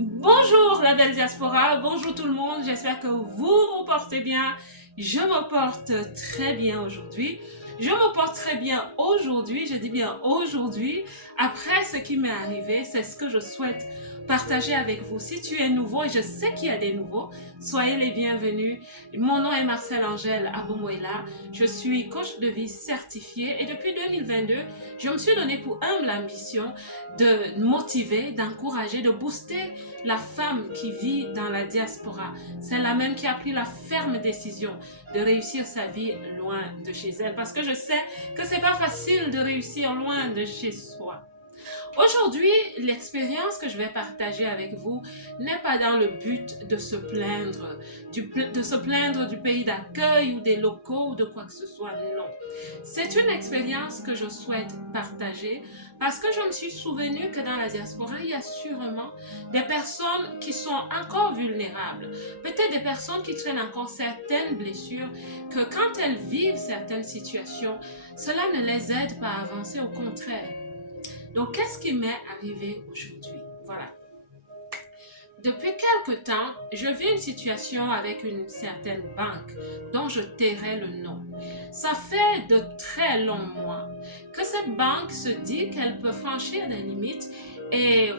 Bonjour la belle diaspora, bonjour tout le monde, j'espère que vous vous portez bien. Je me porte très bien aujourd'hui. Je me porte très bien aujourd'hui, je dis bien aujourd'hui, après ce qui m'est arrivé, c'est ce que je souhaite partager avec vous. Si tu es nouveau, et je sais qu'il y a des nouveaux, soyez les bienvenus. Mon nom est Marcel Angèle Aboumoïla, je suis coach de vie certifié et depuis 2022, je me suis donné pour humble ambition de motiver, d'encourager, de booster la femme qui vit dans la diaspora. C'est la même qui a pris la ferme décision de réussir sa vie loin de chez elle. Parce que je sais que c'est pas facile de réussir loin de chez soi. Aujourd'hui, l'expérience que je vais partager avec vous n'est pas dans le but de se plaindre, du pays d'accueil ou des locaux ou de quoi que ce soit, non. C'est une expérience que je souhaite partager parce que je me suis souvenu que dans la diaspora, il y a sûrement des personnes qui sont encore vulnérables, peut-être des personnes qui traînent encore certaines blessures, que quand elles vivent certaines situations, cela ne les aide pas à avancer, au contraire. Donc, qu'est-ce qui m'est arrivé aujourd'hui? Voilà. Depuis quelque temps, je vis une situation avec une certaine banque dont je tairai le nom. Ça fait de très longs mois que cette banque se dit qu'elle peut franchir des limites et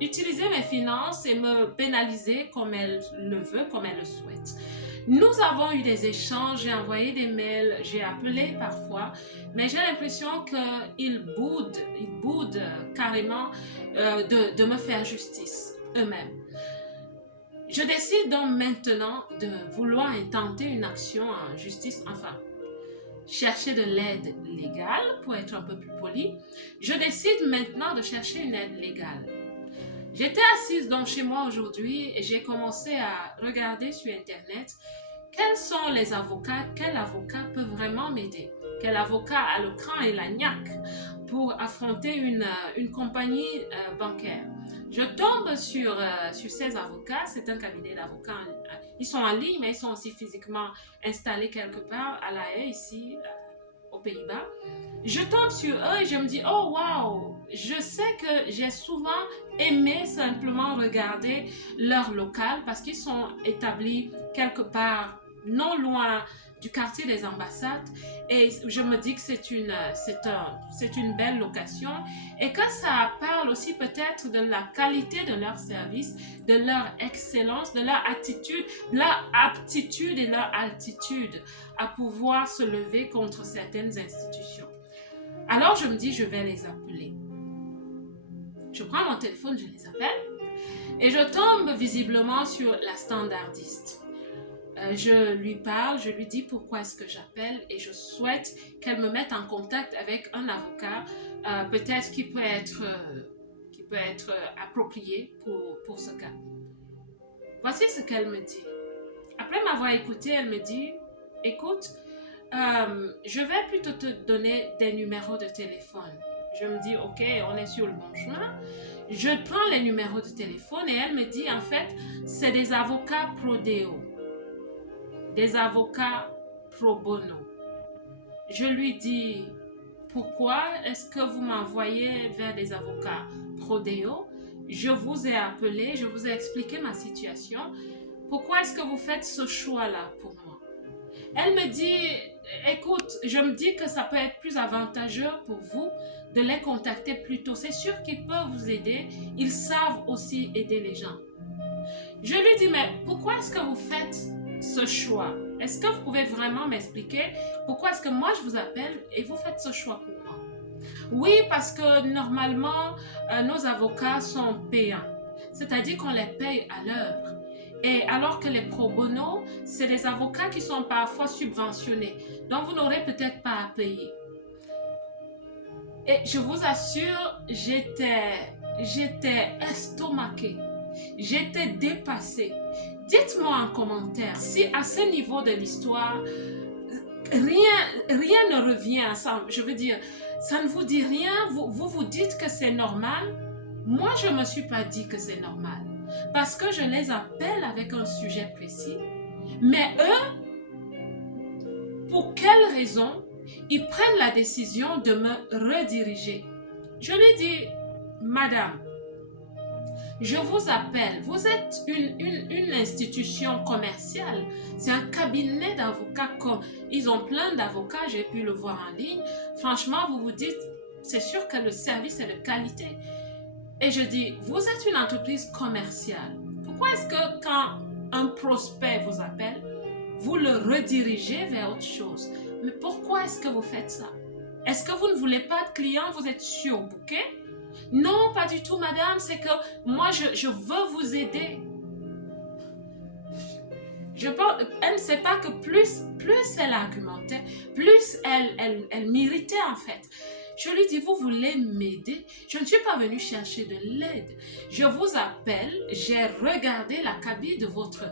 utiliser mes finances et me pénaliser comme elle le veut, comme elle le souhaite. Nous avons eu des échanges, j'ai envoyé des mails, j'ai appelé parfois, mais j'ai l'impression qu'ils boudent carrément de me faire justice eux-mêmes. Je décide donc maintenant de vouloir intenter une action en justice, enfin, chercher de l'aide légale pour être un peu plus poli. Je décide maintenant de chercher une aide légale. J'étais assise donc chez moi aujourd'hui et j'ai commencé à regarder sur Internet quels sont les avocats, quel avocat peut vraiment m'aider, quel avocat a le cran et la niaque pour affronter une compagnie bancaire. Je tombe sur ces avocats, c'est un cabinet d'avocats, ils sont en ligne mais ils sont aussi physiquement installés quelque part à La Haye ici aux Pays-Bas. Je tombe sur eux et je me dis, oh waouh, je sais que j'ai souvent aimé simplement regarder leur local parce qu'ils sont établis quelque part non loin du quartier des ambassades et je me dis que c'est une belle location et que ça parle aussi peut-être de la qualité de leur service, de leur excellence, de leur attitude, leur aptitude et leur altitude à pouvoir se lever contre certaines institutions. Alors je me dis, je vais les appeler. Je prends mon téléphone, je les appelle et je tombe visiblement sur la standardiste. Je lui parle, je lui dis pourquoi est-ce que j'appelle et je souhaite qu'elle me mette en contact avec un avocat peut-être qui peut être approprié pour ce cas. Voici ce qu'elle me dit. Après m'avoir écouté, elle me dit, écoute, je vais plutôt te donner des numéros de téléphone. Je me dis, ok, on est sur le bon chemin. Je prends les numéros de téléphone et elle me dit, en fait, c'est des avocats pro deo, des avocats pro bono. Je lui dis, pourquoi est-ce que vous m'envoyez vers des avocats pro deo? Je vous ai appelé, je vous ai expliqué ma situation. Pourquoi est-ce que vous faites ce choix-là pour moi? Elle me dit, écoute, je me dis que ça peut être plus avantageux pour vous de les contacter plus tôt. C'est sûr qu'ils peuvent vous aider. Ils savent aussi aider les gens. Je lui dis, mais pourquoi est-ce que vous faites ce choix? Est-ce que vous pouvez vraiment m'expliquer pourquoi est-ce que moi je vous appelle et vous faites ce choix pour moi? Oui, parce que normalement, nos avocats sont payants. C'est-à-dire qu'on les paye à l'heure. Et alors que les pro bono, c'est des avocats qui sont parfois subventionnés. Donc, vous n'aurez peut-être pas à payer. Et je vous assure, j'étais estomaquée. J'étais dépassée. Dites-moi en commentaire si à ce niveau de l'histoire, rien ne revient ensemble. Je veux dire, ça ne vous dit rien. Vous dites que c'est normal. Moi, je ne me suis pas dit que c'est normal. Parce que je les appelle avec un sujet précis. Mais eux, pour quelle raison ils prennent la décision de me rediriger? Je lui dis, madame, je vous appelle. Vous êtes une institution commerciale. C'est un cabinet d'avocats. Ils ont plein d'avocats, j'ai pu le voir en ligne. Franchement, vous vous dites, c'est sûr que le service est de qualité. Et je dis, vous êtes une entreprise commerciale. Pourquoi est-ce que quand un prospect vous appelle, vous le redirigez vers autre chose? Mais pourquoi est-ce que vous faites ça? Est-ce que vous ne voulez pas de clients? Vous êtes surbooké? Non, pas du tout, madame. C'est que moi, je veux vous aider. Elle ne sait pas que plus elle argumentait, plus elle m'irritait en fait. Je lui dis, vous voulez m'aider? Je ne suis pas venue chercher de l'aide. Je vous appelle, j'ai regardé la cabine de votre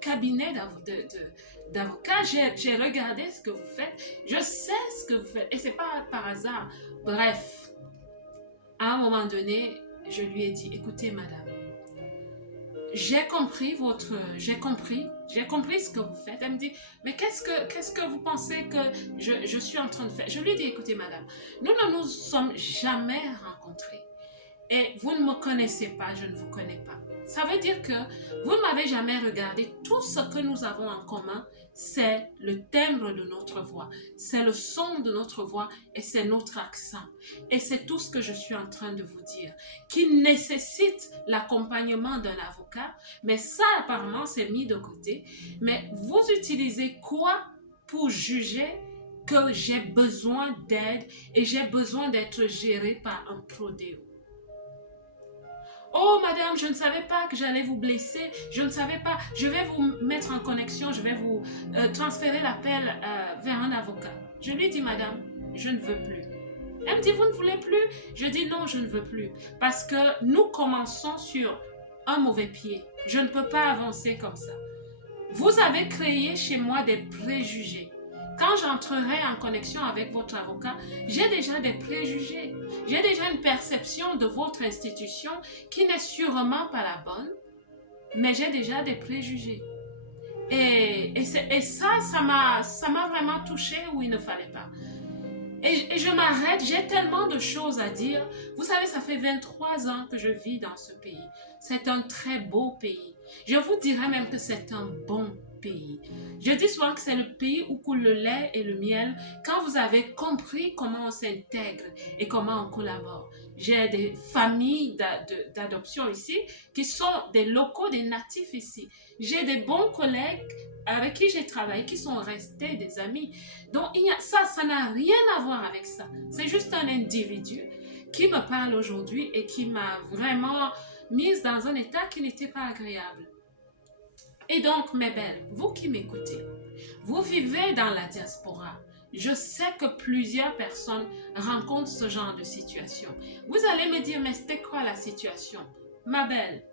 cabinet d'avocat, j'ai regardé ce que vous faites, je sais ce que vous faites et c'est pas par hasard. Bref, à un moment donné, je lui ai dit, écoutez madame, j'ai compris ce que vous faites. Elle me dit, mais qu'est-ce que vous pensez que je suis en train de faire? Je lui dis, écoutez madame, nous ne nous sommes jamais rencontrés. Et vous ne me connaissez pas, je ne vous connais pas. Ça veut dire que vous ne m'avez jamais regardé. Tout ce que nous avons en commun, c'est le timbre de notre voix, c'est le son de notre voix et c'est notre accent. Et c'est tout ce que je suis en train de vous dire, qui nécessite l'accompagnement d'un avocat, mais ça apparemment c'est mis de côté. Mais vous utilisez quoi pour juger que j'ai besoin d'aide et j'ai besoin d'être géré par un prodéo? Oh madame, je ne savais pas que j'allais vous blesser, je ne savais pas, je vais vous mettre en connexion, je vais vous transférer l'appel vers un avocat. Je lui dis madame, je ne veux plus. Elle me dit, vous ne voulez plus? Je dis non, je ne veux plus. Parce que nous commençons sur un mauvais pied. Je ne peux pas avancer comme ça. Vous avez créé chez moi des préjugés. Quand j'entrerai en connexion avec votre avocat, j'ai déjà des préjugés. J'ai déjà une perception de votre institution qui n'est sûrement pas la bonne, mais j'ai déjà des préjugés. Et ça m'a vraiment touchée où il ne fallait pas. Et je m'arrête, j'ai tellement de choses à dire. Vous savez, ça fait 23 ans que je vis dans ce pays. C'est un très beau pays. Je vous dirais même que c'est un bon pays. Je dis souvent que c'est le pays où coule le lait et le miel quand vous avez compris comment on s'intègre et comment on collabore. J'ai des familles d'adoption ici qui sont des locaux, des natifs ici. J'ai des bons collègues avec qui j'ai travaillé qui sont restés des amis. Donc ça n'a rien à voir avec ça. C'est juste un individu qui me parle aujourd'hui et qui m'a vraiment mise dans un état qui n'était pas agréable. Et donc, mes belles, vous qui m'écoutez, vous vivez dans la diaspora. Je sais que plusieurs personnes rencontrent ce genre de situation. Vous allez me dire, mais c'était quoi la situation? Ma belle,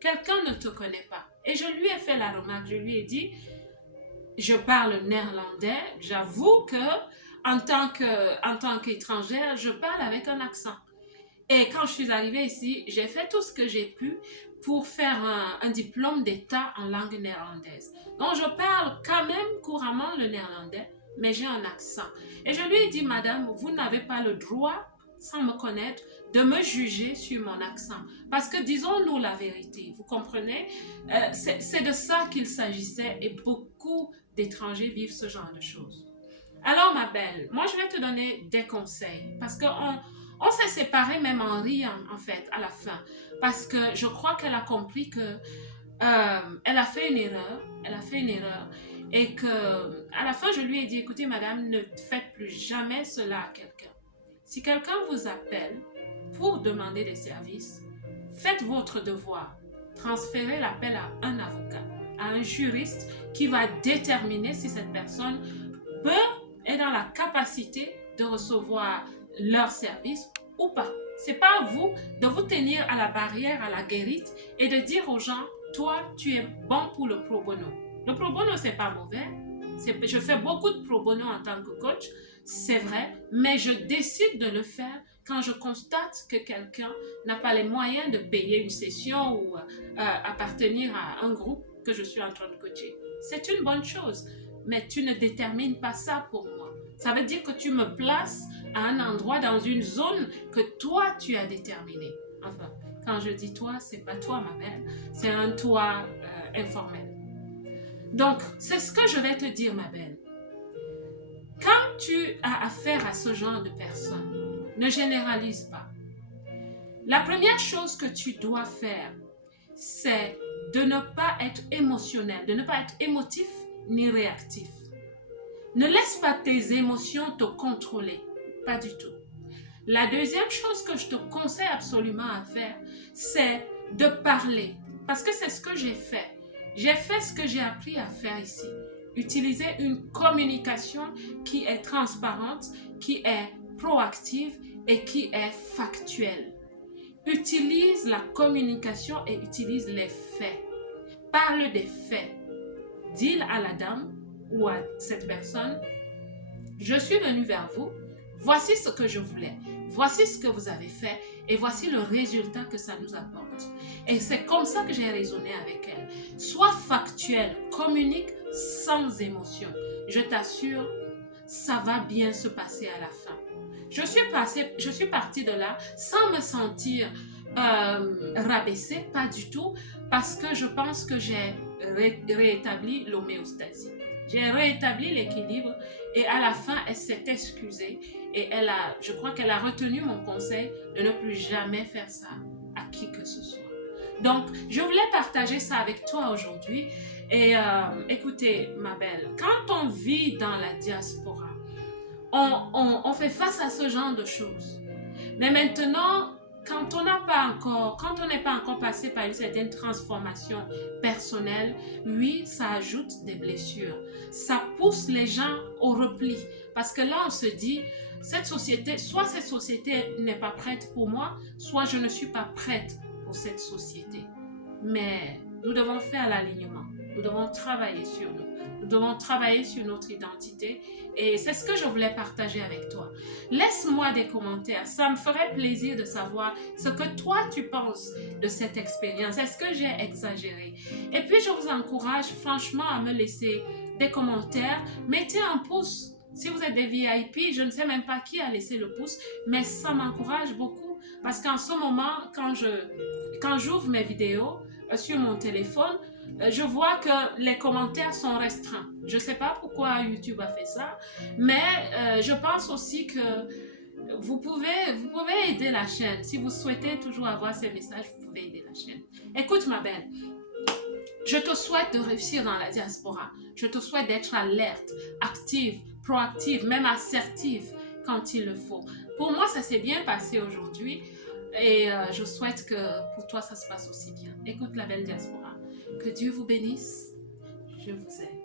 quelqu'un ne te connaît pas. Et je lui ai fait la remarque, je lui ai dit, je parle néerlandais, j'avoue que en tant qu'étrangère, je parle avec un accent. Et quand je suis arrivée ici, j'ai fait tout ce que j'ai pu pour faire un diplôme d'État en langue néerlandaise. Donc, je parle quand même couramment le néerlandais, mais j'ai un accent. Et je lui ai dit, madame, vous n'avez pas le droit, sans me connaître, de me juger sur mon accent. Parce que disons-nous la vérité, vous comprenez? C'est de ça qu'il s'agissait et beaucoup d'étrangers vivent ce genre de choses. Alors, ma belle, moi, je vais te donner des conseils parce qu'on s'est séparés même en riant, en fait, à la fin. Parce que je crois qu'elle a compris que elle a fait une erreur. Elle a fait une erreur. Et que, à la fin, je lui ai dit, écoutez, madame, ne faites plus jamais cela à quelqu'un. Si quelqu'un vous appelle pour demander des services, faites votre devoir. Transférez l'appel à un avocat, à un juriste qui va déterminer si cette personne est dans la capacité de recevoir leur service ou pas. C'est pas à vous de vous tenir à la barrière, à la guérite et de dire aux gens, toi, tu es bon pour le pro bono. Le pro bono, c'est pas mauvais. Je fais beaucoup de pro bono en tant que coach, c'est vrai, mais je décide de le faire quand je constate que quelqu'un n'a pas les moyens de payer une session ou appartenir à un groupe que je suis en train de coacher. C'est une bonne chose, mais tu ne détermines pas ça pour moi. Ça veut dire que tu me places à un endroit dans une zone que toi, tu as déterminée. Enfin, Quand je dis toi, c'est pas toi, ma belle. C'est un toi informel. Donc, c'est ce que je vais te dire, ma belle. Quand tu as affaire à ce genre de personnes, ne généralise pas. La première chose que tu dois faire, c'est de ne pas être émotionnel, de ne pas être émotif ni réactif. Ne laisse pas tes émotions te contrôler, pas du tout. La deuxième chose que je te conseille absolument à faire, c'est de parler, parce que c'est ce que j'ai fait. J'ai fait ce que j'ai appris à faire ici. Utiliser une communication qui est transparente, qui est proactive et qui est factuelle. Utilise la communication et utilise les faits. Parle des faits. Dis à la dame ou à cette personne, je suis venu vers vous, voici ce que je voulais, voici ce que vous avez fait et voici le résultat que ça nous apporte. Et c'est comme ça que j'ai raisonné avec elle. Sois factuel, communique sans émotion. Je t'assure, ça va bien se passer à la fin. Je suis partie de là sans me sentir rabaissée, pas du tout, parce que je pense que j'ai rétabli l'homéostasie. J'ai rétabli l'équilibre et à la fin, elle s'est excusée et je crois qu'elle a retenu mon conseil de ne plus jamais faire ça à qui que ce soit. Donc, je voulais partager ça avec toi aujourd'hui. Et écoutez, ma belle, quand on vit dans la diaspora, on fait face à ce genre de choses. Mais maintenant, quand on n'est pas encore passé par une certaine transformation personnelle, oui, ça ajoute des blessures. Ça pousse les gens au repli. Parce que là, on se dit, soit cette société n'est pas prête pour moi, soit je ne suis pas prête pour cette société. Mais nous devons faire l'alignement. Nous devons travailler sur nous. Nous devons travailler sur notre identité et c'est ce que je voulais partager avec toi. Laisse-moi des commentaires, ça me ferait plaisir de savoir ce que toi tu penses de cette expérience. Est-ce que j'ai exagéré? Et puis je vous encourage franchement à me laisser des commentaires. Mettez un pouce. Si vous êtes des VIP, je ne sais même pas qui a laissé le pouce, mais ça m'encourage beaucoup parce qu'en ce moment, quand j'ouvre mes vidéos sur mon téléphone, je vois que les commentaires sont restreints. Je ne sais pas pourquoi YouTube a fait ça, mais je pense aussi que vous pouvez aider la chaîne. Si vous souhaitez toujours avoir ces messages, vous pouvez aider la chaîne. Écoute ma belle, je te souhaite de réussir dans la diaspora. Je te souhaite d'être alerte, active, proactive, même assertive quand il le faut. Pour moi, ça s'est bien passé aujourd'hui et je souhaite que pour toi, ça se passe aussi bien. Écoute la belle diaspora. Que Dieu vous bénisse. Je vous aime.